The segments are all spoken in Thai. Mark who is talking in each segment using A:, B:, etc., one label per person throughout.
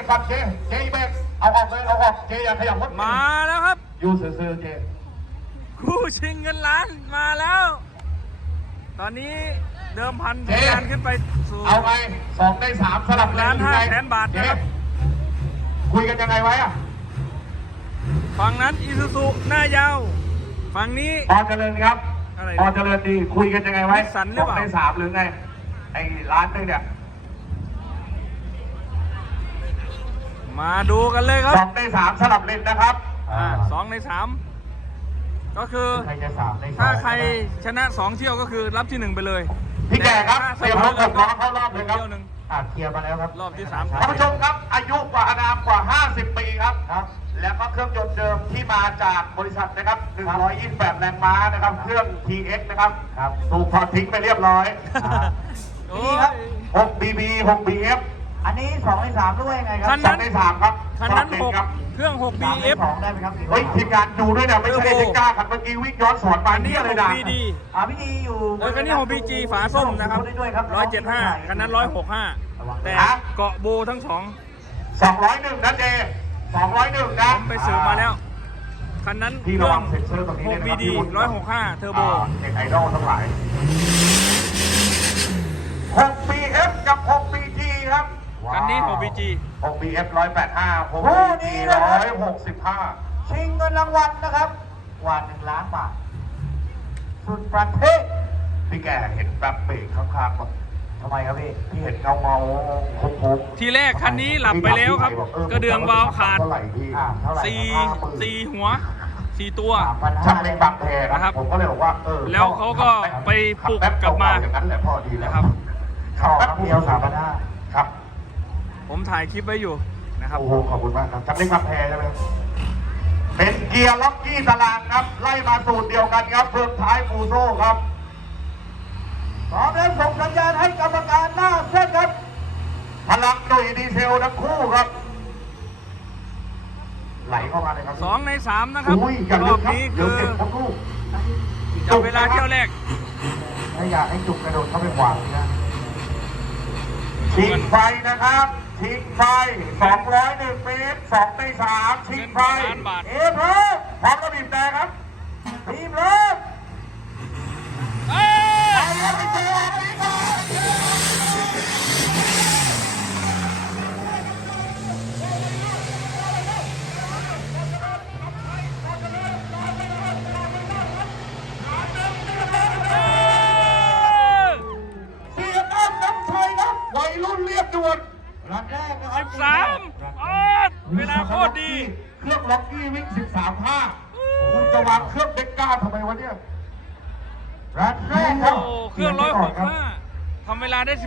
A: กก่อนเจเบรกเอาออกเลยเอาออกเจอย่าขยับรถ
B: มาแล้วครับ
A: อยู่ซื่อเจ
B: คู่ชิงเงินล้านมาแล้ว ตอนนี้เดิมพันการขึ้นไปสู่
A: เอาไง2 ใน 3สลับเลย
B: 1,500,000 บาทนะครับ
A: คุยกันยังไงไว้อะ
B: ฝั่งนั้นอิซูซุหน้ายาวฝั่งนี้
A: พอเจริญครับ
B: อะไร
A: พอเจริญดีคุยกันยังไงไว้
B: นิสสันหรือเปล่า
A: 2 ใน 3หรือไงไอ้ร้านนึงเนี่ย
B: มาดูกันเลยครับ
A: 2 ใน 3สลับเลนนะครับ
B: 2 ใน 3ก็คือ
A: ใครจะ3 ใน 3
B: ถ้าใครชนะ2 เที่ยวก็คือรับที่1ไปเลย
A: พี่แก่ครับ
B: ถ้า
A: เตรียมรถกับน้องเข้ารอบเลยครับ
B: เที่ยวหนึ่ง
A: เคลียร์มาแล้วครับ
B: รอบที่ 3
A: ท่านผู้ชมครับอายุกว่าอานามกว่า50 ปีครับแล้วก็เครื่องยนต์เดิมที่มาจากบริษัทนะครับ128 แรงม้านะครับเครื่อง TX นะครับถูกถอดทิ้งไปเรียบร้อย
B: นี่ครับ
A: 6 BB 6 BF
C: อันนี้2 ใน 3ด้วยไงครับ
A: 2 ใน 3ครับ
B: คันนั้น
A: สลับเลครับ
B: 6 เครื่อง 6 BF
C: 2ได้ไหมครับ
A: เฮ้ยทีมงานดูด้วยนะไม่ใช่เด็กกล้าครับเมื่อกี้วิ่งย้อนสอนมา
B: อันนี้
A: เนี่ยเลยนะ
B: 6BD
C: พี่ดีอยู่
B: คันนี้ของ BG ฝาส้มนะครับ175คันนั้น165แต่เกาะโบทั้งสอง
A: 201นะเจ201นะ
B: ผมไปสืบมาแล้ว คันนั้น
A: พี่
B: เค
A: ระ
B: รื่
A: วั
B: อง
A: งเซ็นเซอร์ตรงนี้ด้วยนะครับ
B: 6BD 165เทอร์โบ
A: เด็กไอดอลทั้งหลาย 6BF กับ 6BG ครับ
B: คันนี้ 6BG
A: 6BF 185 6BG 165
C: ชิงเงินรางวัลนะครับกว่า1 ล้านบาทสุดประเทศ
A: พี่แกเห็นแบบเบรกข้างๆป่ะ
C: ทำไมครับพี่
A: พี่เห็นเงาโค้ง
B: ทีแรกคันนี้หลับไปแล้วครับ กระเดื่องวาล์วขาด
A: เท่าไหร่พี่
C: เท่าไหร่
B: 4หัว 4 ตัว
A: ช่างเล็กบางแพครับผมก็เลยบอกว่า
B: แล้วเขาก็ไปปลุกกลับมา
A: อย่างนั้นแหละพ่อดีแล้ว
B: นะครับ
C: ต่อครั้งเดียว3,500
A: ครับ
B: ผมถ่ายคลิปไว้อยู่นะครับ
A: โอ้โหขอบคุณมากครับช่างเล็กบางแพใช่ไหมเป็นเกียร์ล็อกกี้ตารางครับไล่มาสูตรเดียวกันครับเพิ่มท้ายฟูโซ่ครับ
C: พร้อมแล้วส่งสัญญาณให้กรรมการหน้าเส้นครับ
A: พลังหน่วยดีเซลทั้งคู่ครับไหลเข้ามาเลยครับ
B: 2 ใน 3 นะครับ
A: อุ้ยอย่าร ลื
B: อ
A: ม
B: บ
A: ครับ
B: นี้
A: เดี๋ย
B: คื
A: ว
B: อ
A: เก็บทั้งลูก
B: จับเวลาเที่ยวแรก
C: ถ้าอยากให้จุกกระโดดเข้าไปขวางนะ
A: ชิงไฟนะครับชิงไฟ201 เมตร2 ใน 3ชิงไฟ
B: เงิน1 ล้านบาท
A: พร้อมพร้อมกระบี่แต่ครับทีมเริ่ม
B: เอ้ย
A: ไปแล้วพี่เจเสียตั้มน้ำชัยครับวัยรุ่นเรียบด่วน
C: รันแรกนะครับ
B: 13เวลาโคตรดี
A: เครื่องล็อกกี้วิ่ง 13.5 คุณจะวางเครื่องเด็กก้าทำไมวะเนี่ย
C: รันแรกค
B: โอ้
C: รับ
B: เครื่อง165ทำเวลาได้ 13
A: โอ้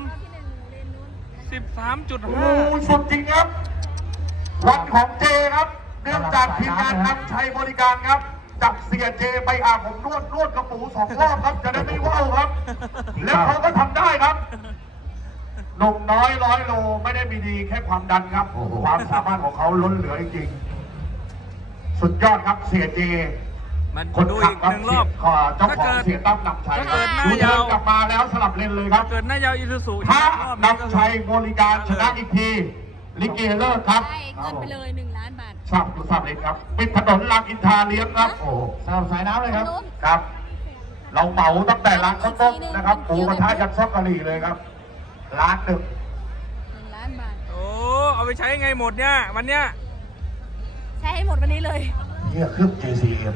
B: 13.5
A: สุดจริงครับ วันของเจครับ เนื่องจากทีมงานนำชัยบริการครับ จับเสียเจไปอาบผมนวดกระปู2 รอบครับ จะได้ไม่ว่าวครับ แล้วเขาก็ทำได้ครับหนุ่มน้อย100 โลไม่ได้มีดีแค่ความดันครับ ความสามารถของเขาล้นเหลือจริงๆสุดยอดครับเสียเจ
B: มัน
A: คน
B: ดู
A: ขั
B: อี
A: บ
B: ก
A: ครับ
B: 1 รอบ
A: เจ้าของเสียตั้มนำชัย
B: ถ้าเกิดหน้า
A: ดูเดิ
B: ยาว
A: นกลับมาแล้วสลับเลนเลยครับ
B: เกิดหน้ายาวอิซูซุ
A: ถ้าร
B: อบนี้ก็
A: นำชัยบริการชนะอีกที ลิเกเลิกครับ
D: ได้เงินไปเลย1 ล้านบาท
A: ทราบเลยครับปิดถนนรามอินทราเลี้ยงครับ โอ้
C: สลับสายน้ำเลยครับ
A: ครับ เราเหมาตั้งแต่ร้านข้าวต้มนะครับหมูกระทะยันซอกกะหรี่เลยครับร้านหนึ่ง
D: 1 ล้านบาท
B: โอ้เอาไปใช้ไงหมดเนี่ยวันเนี้ย
D: ใช้ให้หมดวันนี้เลย
A: เนี่ยเครื่อง JCM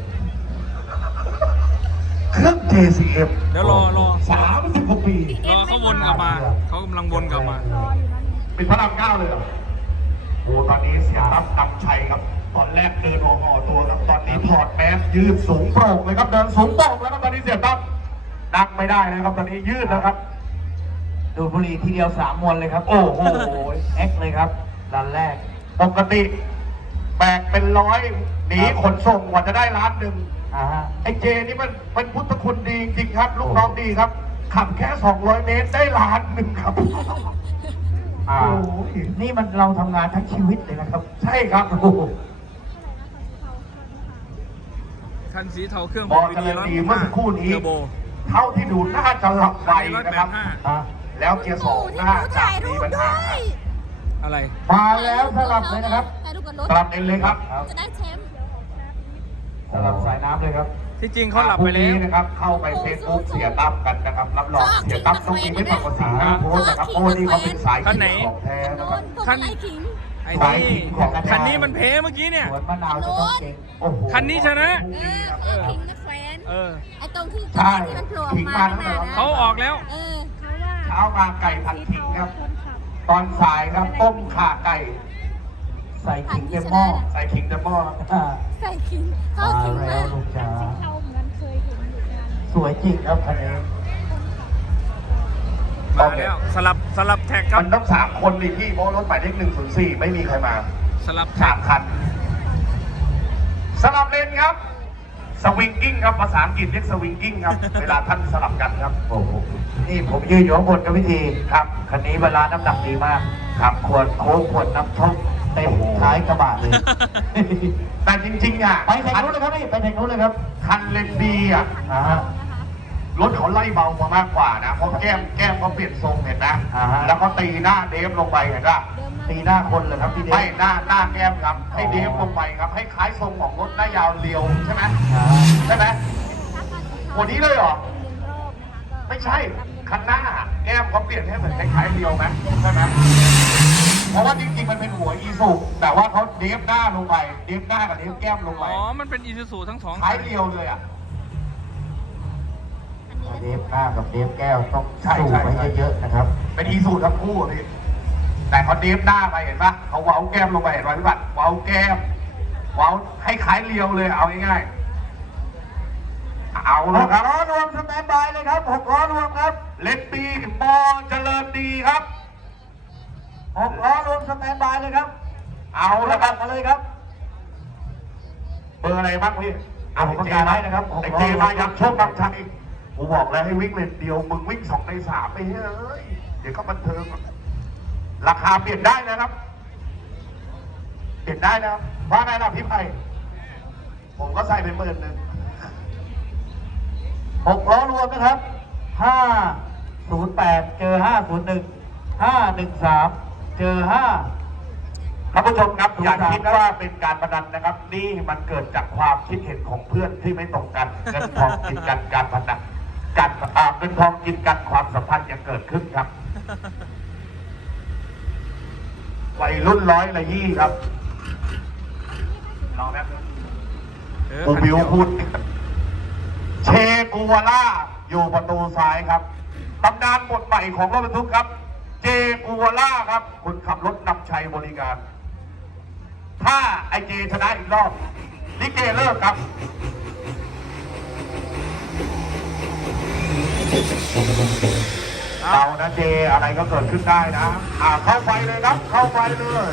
A: เครื่อง JCM
B: เดี๋ยวรอ
A: 36 ปี
B: เขาวนกลับมาเขากำลังวนกลับมา
A: เป็นพระราม9เลยเหรอโอ้ตอนนี้เสียตั้มนำชัยครับ ตอนแรกเดินห่อตัวครับ ตอนนี้ถอดแมสยืดสูงโปร่งเลยครับ เดินสูงโปร่งแล้วครับตอนนี้เสียตั้มนั่งไม่ได้เลยครับ ตอนนี้ยืดแล้วครับ
C: ดูดบุหรี่ทีเดียว3 มวนเลยครับ
A: โอ้โห
C: เอ็กเลยครับรันแรก
A: ปกติแบกเป็น100หนีขนส่งกว่าจะได้1 ล้าน ไอ้เจนี่มันเป็นพุทธคุณดีจริงๆครับ ลูกน้องดีครับ ขับแค่200 เมตรได้1 ล้านครับ โอ้ย
C: นี่มันเราทำงานทั้งชีวิตเลยนะครับ
A: ใช่ครับโอ้โห
B: คันสีเทาเครื่อง
A: บอกเจริญดีเมื่อสักครู่นี้
B: เทอร์โบ
A: เท่าที่ดูน่าจะหลับไวนะครับ
B: 185
A: แล้วเกียร์ 2น่าจะมีปัญหา
B: อะไร
C: มาแล้วสลับเลยนะครับ
D: ถ่ายรูปกับรถ
A: สลับเองเลยครับ
D: จะได้แชมป์
C: สลับสายน้ำเลยครับ
B: ที่จริงเขาหลับไป
A: พรุ่ง
B: แล้
A: นี้
B: ว
A: นะครับเข้าไปเฟซบุ๊กเสียตั้มกันนะครับรับรองเสียตั้มต้องมีไม่ต่ำกว่า4-5โพสต์นะครับเพราะว่านี่เขาเป็นสาย
B: คันไหน
A: ของแท้
D: โด
A: นะครับ
D: นพวก
B: คัน
D: ไอ้ขิง
B: ไอ้
A: สาย
B: นี่
A: ขิงของอาจารย์
B: คันนี้มันเพเมื่อกี้เนี่ย
C: สวนมะนาวจะต้องเก่ง
A: โอ้โห
B: คันนี้ชนะ
D: เออเขาขิงนะแฟน
B: เออ
D: ไอ้ตรงที่
A: ใช่
D: ที่มันโผล่ออ
A: ขิ
D: ก
A: ง
D: มา
A: มาตั้งแต่
D: ข้างหน้านะ
B: เขาออกแล้ว
D: เออ
A: เช้ามาไก่ผัดขิงครับ ตอนสายครับต้มข่าไก่
C: ใส่ขิงเต็มหม้อ
A: ใส่ขิงเต็มหม้อครับ
C: อ่า
D: ใส่ขิงเขา
C: มา
D: ขิง
C: แล้
D: มาว ก
C: ลูกจ๋า
D: เขาเหมือนเคยเห็นอยู่งาน
C: สวยจริงครับคันนี้
B: มาแล้วสลับแท็กครับ
A: มันต้อง3 คนเลยพี่เพราะรถหมายเลข104ไม่มีใครมา
B: สลับแท็ก
A: 3 คันสลับเลนครับสวิงกิ้งครับภาษาอังกฤษเรียกสวิงกิ้งครับ เวลาท่านสลับกันครับ
C: โอ้โหนี่ผมยืนอยู่ข้างบนกับพิธีครับคันนี้เวลาน้ำหนักดีมากครับขวดโค้กขวดน้ำท่อมเต็มท้ายกระบะเลย
A: แต่จริงๆอ่ะ
C: ไปแถงนู้นเลยครับพี่ไปแถงนู้นเลยครับ
A: คันเลนดีอ่ะ
C: อ่าฮะ
A: รถเขาไล่เบามามากกว่านะเพราะแก้มเขาเปลี่ยนทรงเห็นนะ
C: อ่าฮะ
A: แล้วก็ตีหน้าเดฟลงไปเห็นปะ
C: ตีหน้าคนเลยครับพี่เดช
A: ไม่หน้าแก้มครับ ให้เดฟลงไปครับ ให้คล้ายทรงของรถหน้ายาวเรียวใช่ไหม
C: อ่า
A: ใช่ไหมวันนี้เลยเหรอ ไม่ใช่ คันหน้า แก้มเขาเปลี่ยนให้เหมือนคล้ายๆเรียวไหมใช่ไหมเพราะว่าจริงๆมันเป็นหัวอีสุแต่ว่าเขาเดฟหน้าลงไป เดฟหน้ากับเดฟแก้มลงไป
B: อ๋อ มันเป็นอีซูซูทั้งสอง
A: คล้ายเรียวเลยอ่ะ
C: เดฟหน้ากับเดฟแก้วต้อง
A: ใช่
C: สู้
A: ใช่
C: ไป
A: ใช่
C: เยอะๆนะครับ
A: เป็นอีซูทั้งคู่อะพี่แต่เขาเดฟหน้าไปเห็นปะเขาเว้าแก้มลงไปเห็นไหมพี่บัตรเว้าแก้มเว้าให้คล้ายเรียวเลยเอาง่ายๆเอา
C: ห
A: ละ
C: ก
A: ครับ
C: ล้อรวมสแตนด์บายเลยครับ6 ล้อรวมครับ
A: เล็กปีบอเจริญดีครับ
C: 6 ล้อรวมสแตนด์บายเลยครับ
A: เอาละครับ
C: มาเลยครับ
A: เบอร์อะไรบ้างพี่
C: เอาผมประกาศไว้นะครับ
A: ไอ้เจมายับโชคบังชัยกูบอกแล้วให้วิ่งเลนเดียวมึงวิ่ง2 ใน 3ไปเฮ้ยเดี๋ยวก็บันเทิงราคาเปลี่ยนได้นะครับ เปลี่ยนได้นะครับว่าไงล่ะพี่ไผ่ผมก็ใส่ไป10,000
C: 6 ล้อรวมนะครับ508เจอ501 513เจอ5
A: ท่านผู้ชมครับอย่าคิดว่าเป็นการพนันนะครับ นี่มันเกิดจากความคิดเห็นของเพื่อนที่ไม่ตรงกันเงินทองกินกันการพนันการเงินทองกินกันความสัมพันธ์ยังเกิดขึ้นครับวัยรุ่น100 ละ 20ครับลองนะ
B: เออ
A: กูบิวพูดเชกูวาล่าอยู่ประตูซ้ายครับตำนานบทใหม่ของรถบรรทุกครับ เจกูวาล่าครับคนขับรถนำชัยบริการ ถ้าไอเจชนะอีกรอบลิเกเลิกครับเรานะเจอะไรก็เกิดขึ้นได้นะเข้าไฟเลยครับ เข้าไฟเลย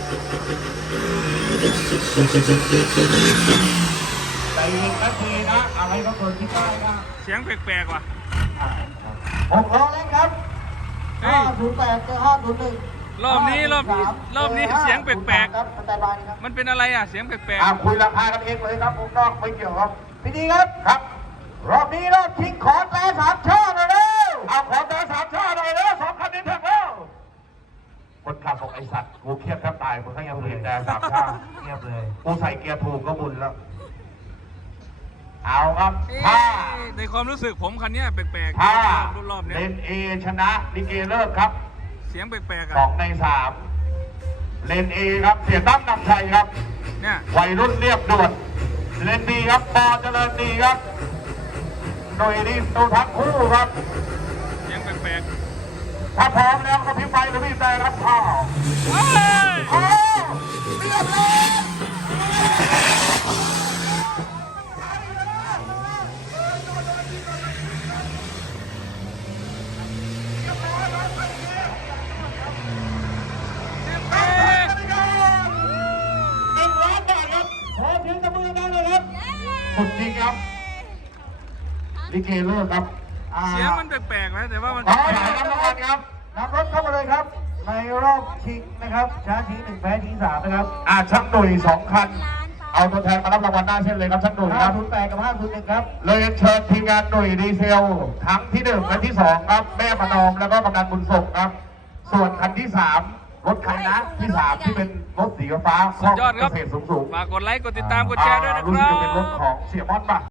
A: ใจเย็นนะเจนะอะไรก็เกิดขึ้นได้นะ
B: เสียงแปลกๆว่ะ
C: 6 ล้อเล็กครับ
B: เฮ้ย
C: 508เจอ501
B: รอบนี้เสียงแปลก
C: ครับสแตนด์บายนะครับ
B: มันเป็นอะไรอ่ะ เสียงแปลก
A: คุยราคากันเองเลยครับผมนอกไม่เกี่ยวครับ
C: พี่ดีครับ
A: ครับ
C: รอบนี้รอบชิงขอแต่3ช่อหน่อยเร็ว
A: เอาขอแต่3 ชาหน่อยแล้ว2 คันนี้ถึงแล้วคนขับบอกไอสัตว์กูเครียดแทบตายมึงให้ยังเรียนแต่3 ชา
C: เงียบเลย
A: กูใส่เกียร์ถูกก็บุญแล้ว เอาครับ
B: ๆเอ๊ะ
A: ถ้า
B: ในความรู้สึกผมคันเนี้ยแปลก
A: ถ้า
B: ๆรอบๆเนี้ย
A: เลนเอชนะลิเกเลิกครับ
B: เสียงแปลกๆอ่ะ
A: 2 ใน 3 เลนเอครับ เสียตั้มนำชัยครับ
B: เนี่ย
A: วัยรุ่นเรียบด่วน เลนดีครับปอเจริญดีครับหน่วยดีตัวทั้งคู่ครับ
B: เสียงแปลก
A: ถ้าพร้อมแล้วก็พิมพ์ไปหรือพิมพ์ใจรับข้าว
B: ๆเฮ้ย
A: โอ้เรียบร้อยสุดจริงครับลิเกเลิกครับ
B: เสียงมันแปลกๆนะแต่ว่ามัน
A: ขอหลายรางวัลครับ
C: นำรถเข้ามาเลยครับ ในรอบชิงนะครับช้าชิง1แพ้ชิง3นะครับ
A: ช่างหนุ่ย2 คัน เอาตัวแทนมารับรางวัลหน้าเช่นเลยครับช่างหนุ่ยครับ
C: 508กับ501ครับ
A: เลยเชิญทีมงานหนุ่ยดีเซลทั้งที่1และที่2ครับ แม่ประนอมแล้วก็กำนันบุญส่งครับ ส่วนคันที่รถใครนะที่สามที่เป็นรถสีฟ้า
B: สุดยอดครับ
A: เกษตรสูง
B: ฝากกดไลค์ กดติดตาม กดแชร์ด้วยนะค
A: รู้สึก
B: รั
A: จะเป็นรถ
B: บ
A: ของเสียมอนป่ะ